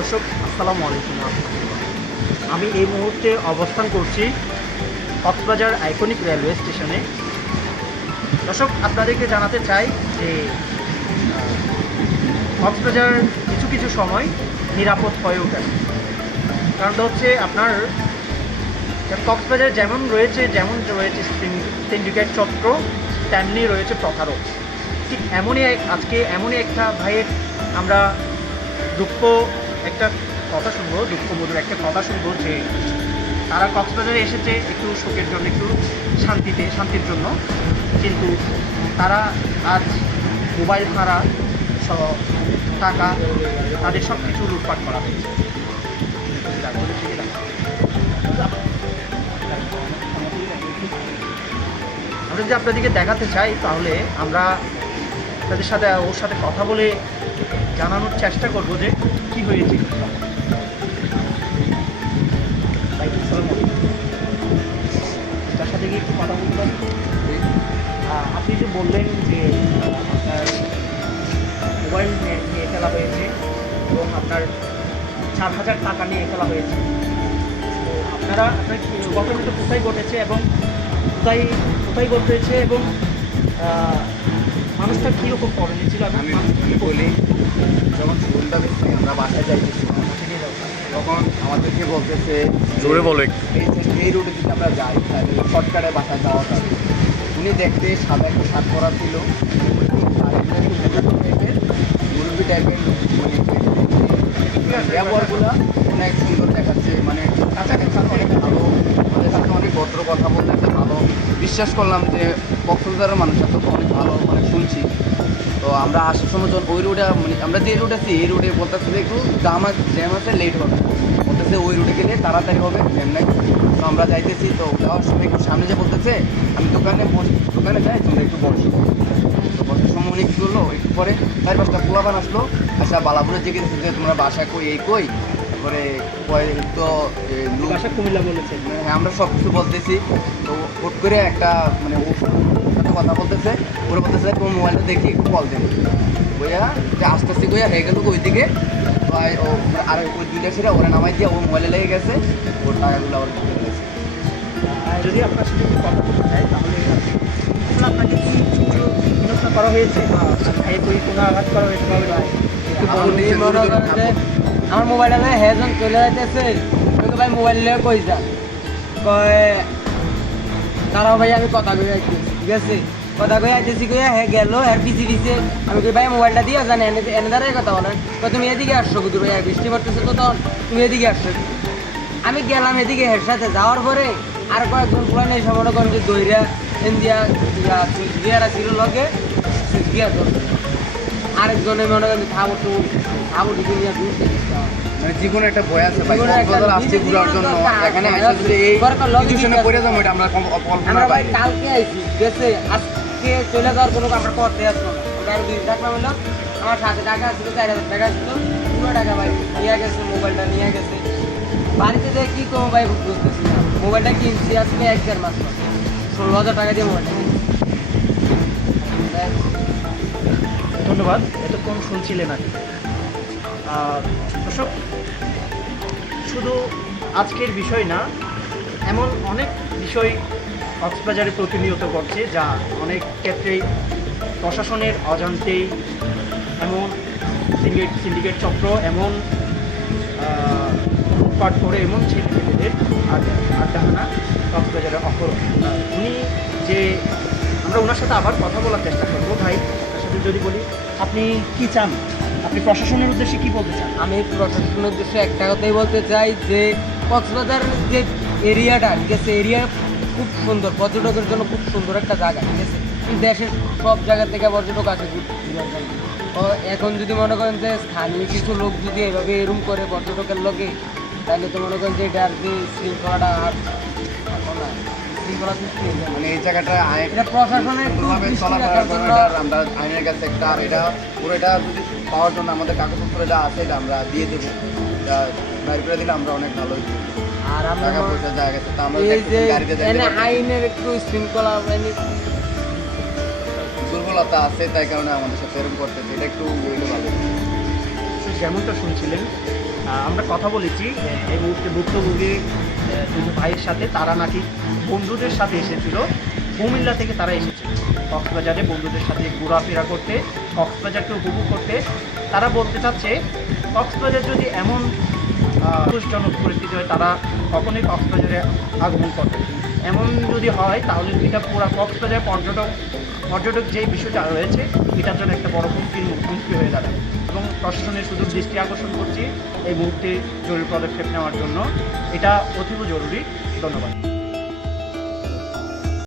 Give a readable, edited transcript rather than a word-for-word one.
দর্শক আসসালামু আলাইকুম। আমি এই মুহূর্তে অবস্থান করছি কক্সবাজার আইকনিক রেলওয়ে স্টেশনে। দর্শক আপনাদেরকে জানাতে চাই যে কক্সবাজার কিছু কিছু সময় নিরাপদ হয়ে ওঠে। কারণটা হচ্ছে আপনার কক্সবাজার যেমন রয়েছে সিন্ডিকেট চক্র, তেমনি রয়েছে প্রতারক। ঠিক আজকে এমনই একটা ভাইয়ের আমরা একটা দুঃখমধুর একটা কথা শুনবো যে তারা কক্সবাজারে এসেছে একটু শোকের জন্য, একটু শান্তির জন্য, কিন্তু তারা আজ মোবাইল ভাড়া সহ টাকা তাদের সব কিছু লুটপাট করা হয়েছে। আমরা যদি আপনাদেরকে দেখাতে চাই তাহলে আমরা ওর সাথে কথা বলে জানানোর চেষ্টা করবো যে কী হয়েছে। তার সাথে কি একটু কথা বলতে পারেন? আপনি যে বললেন যে আপনার মোবাইল নিয়ে ফেলা হয়েছে এবং আপনার 4,000 টাকা নিয়ে ফেলা হয়েছে, তো আপনার ঘটনাটা কোথায় ঘটেছে এবং কোথায় ঘটেছে এবং মানুষটা কীরকম করণীয় ছিল? আমি বলি, যখন সন্ধ্যা বেশি আমরা বাসায় যাইতেছি তখন আমাদেরকে বলতেছে জোরে বলে এই রুটে যদি আমরা যাই তাহলে শর্টকাটে বাসায় যাওয়া যাবে। উনি দেখতে সাদা একটা শার্ট পরা ছিল, মুরব্বী টাইপের ব্যবহারগুলো অনেক সুন্দর দেখাচ্ছে, মানে কাছাকাছি অনেক ভালো, আমাদের সাথে অনেক ভদ্র কথা বলতে ভালো। বিশ্বাস করলাম যে কক্সবাজারের মানুষের তো অনেক ভালো, অনেক শুনছি। তো আমরা আসার সময় যখন ওই রুটে মানে আমরা যে রুটে আছি এই রুটে বলতেছে যে একটু জ্যাম আছে, লেট হবে, বলতেছে ওই রুটে গেলে তাড়াতাড়ি হবে, জ্যাম নাই। তো আমরা যাইতেছি, তো যাওয়ার সময় একটু সামনে যে বলতেছে আমি দোকানে যাই, তোমরা একটু বসো। তো বসার সময় অনেক কিছু হলো, একটু পরে 4-5টা পোলাপান আসলো, আচ্ছা বালাপুরে জেগে দিচ্ছে যে তোমরা বাসা কই তারপরে তো বাসা কুমিল্লা বলেছে। হ্যাঁ, আমরা সব কিছু বলতেছি। তো হুট করে একটা মানে ওর সাথে কথা বলতেছে, ওরা বলতেছে তোমার মোবাইলটা দেখি একটু কল দেন বইয়া, যে আস্তে আস্তে বইয়া হয়ে গেল ওইদিকে। তো আর ওই দুইটা সেটা ওরা নামাই দিয়ে ও মোবাইলে লেগে গেছে, ওর টাকাগুলো আবার ঢুকে গেছে। যদি আপনার সাথে একটু কথা বলতে চাই তাহলে আপনাকে কি বিবেচনা করা হয়েছে বা কোনো আঘাত করা হয়েছে? আমার মোবাইলটা না হেজন চলে যাইতেছে, কিন্তু ভাই মোবাইল নিয়ে কই যান কয় দাঁড়াও ভাই আমি কথা কই আইতেছি, ঠিক আছে কথা কই আইতেছি কই হ্যাঁ গেল আর পিছি দিছে। আমি কই ভাই মোবাইলটা দিয়ে জানি এনে দাঁড়াই কথা বলেন, তুমি এদিকে আসছো কিন্তু ভাই বৃষ্টি পড়তেছে তো তখন তুমি এদিকে আসছো। আমি গেলাম এদিকে হের সাথে যাওয়ার পরে আর কয়েকজন পুরানো এই সময় করেন যে দইরা ইন্ডিয়া সুইচ গিয়ারা ছিল লগে সুইচ গিয়ার আরেকজনে মনে করেন খাবো ঢুকে নিয়ে ঘুরতে মানে জীবনে একটা ভয় আছে ভাই, কক্সবাজার আসছে ঘোরার জন্য। এখানে আইসা যদি এই সিচুয়েশনে পড়ে যাবো, এটা আমরা কল্পনা ভাই পাই। কালকে আইছি গেছে, আজকে চলে যাওয়ার কোনো আমরা করতে আসবো না। ওটা আমি 2 টাকা হলো, আমার সাথে টাকা ছিল 4,000 টাকা ছিল, পুরো টাকা ভাই নিয়ে গেছে, মোবাইলটা নিয়ে গেছে। বাড়িতে যে কি করবো ভাই বুঝতেছি না। মোবাইলটা কিনছি আজকে 1-1.5 মাস, 16,000 টাকা দিয়ে মোবাইলটা কিনছি। ধন্যবাদ, এতক্ষণ শুনছিলেন আর কি। দর্শক, শুধু আজকের বিষয় না, এমন অনেক বিষয় কক্সবাজারে প্রতিনিয়ত ঘটছে যা অনেক ক্ষেত্রেই প্রশাসনের অজান্তেই এমন সিন্ডিকেট চক্র এমন লুটপাট করে এমন ছেলেমেয়েদের আড্ডাহানা কক্সবাজারে অপর উনি যে আমরা ওনার সাথে আবার কথা বলার চেষ্টা করবো। ভাই তার সাথে যদি বলি, আপনি কি চান? আপনি প্রশাসনের উদ্দেশ্যে কি বলতে চান? আমি প্রশাসনের উদ্দেশ্যে একটা কথাই বলতে চাই যে কক্সবাজার যে এরিয়াটা, ঠিক আছে, এরিয়া খুব সুন্দর, পর্যটকের জন্য খুব সুন্দর একটা জায়গা, ঠিক আছে। দেশের সব জায়গা থেকে পর্যটক আসে ঘুরার জন্য। এখন যদি মনে করেন যে স্থানীয় কিছু লোক যদি এভাবে এরম করে পর্যটকের লোকে, তাহলে তো মনে করেন যে এটার যে শৃঙ্খলাটা আর না শৃঙ্খলা সৃষ্টি হয়ে যায়। মানে এই জায়গাটা এটা প্রশাসনের একটু কোনোভাবে দৃষ্টি চলাফেরা রাখার করে, জন্য। আমরা আইনের কাছে একটা, আর এটা পুরোটা যদি পাওয়ার জন্য আমাদের কাগজপত্র এটা আছে, এটা আমরা দিয়ে দেবো, এটা বাইর করে দিলে আমরা অনেক ভালোই আর আমরা টাকা পয়সা জায়গা আছে। তা আমরা এই যে গাড়িতে এনে যাইতে আইনের একটু শৃঙ্খলা দুর্বলতা আছে, তাই কারণে আমাদের সাথে এরকম করতেছে, এটা একটু ভালো। যেমনটা শুনছিলেন, আমরা কথা বলেছি এই মুহূর্তে ভুক্তভোগী দুটো ভাইয়ের সাথে। তারা নাকি বন্ধুদের সাথে এসেছিল, কুমিল্লা থেকে তারা এসেছে কক্সবাজারে বন্ধুদের সাথে ঘোরাফেরা করতে, কক্সবাজারকে উপভোগ করতে। তারা বলতে চাচ্ছে কক্সবাজার যদি এমন সন্তোষজনক পরিস্থিতি হয়, তারা কখনোই কক্সবাজারে আগমন করবে। এমন যদি হয় তাহলে এটা পুরো কক্সবাজার পর্যটক যেই বিষয়টা রয়েছে এটার জন্য একটা বড় হুমকি হয়ে দাঁড়াবে। এবং প্রশাসনের শুধু দৃষ্টি আকর্ষণ করছি এই মুহূর্তে জরুরি পদক্ষেপ নেওয়ার জন্য, এটা অতীব জরুরি। ধন্যবাদ।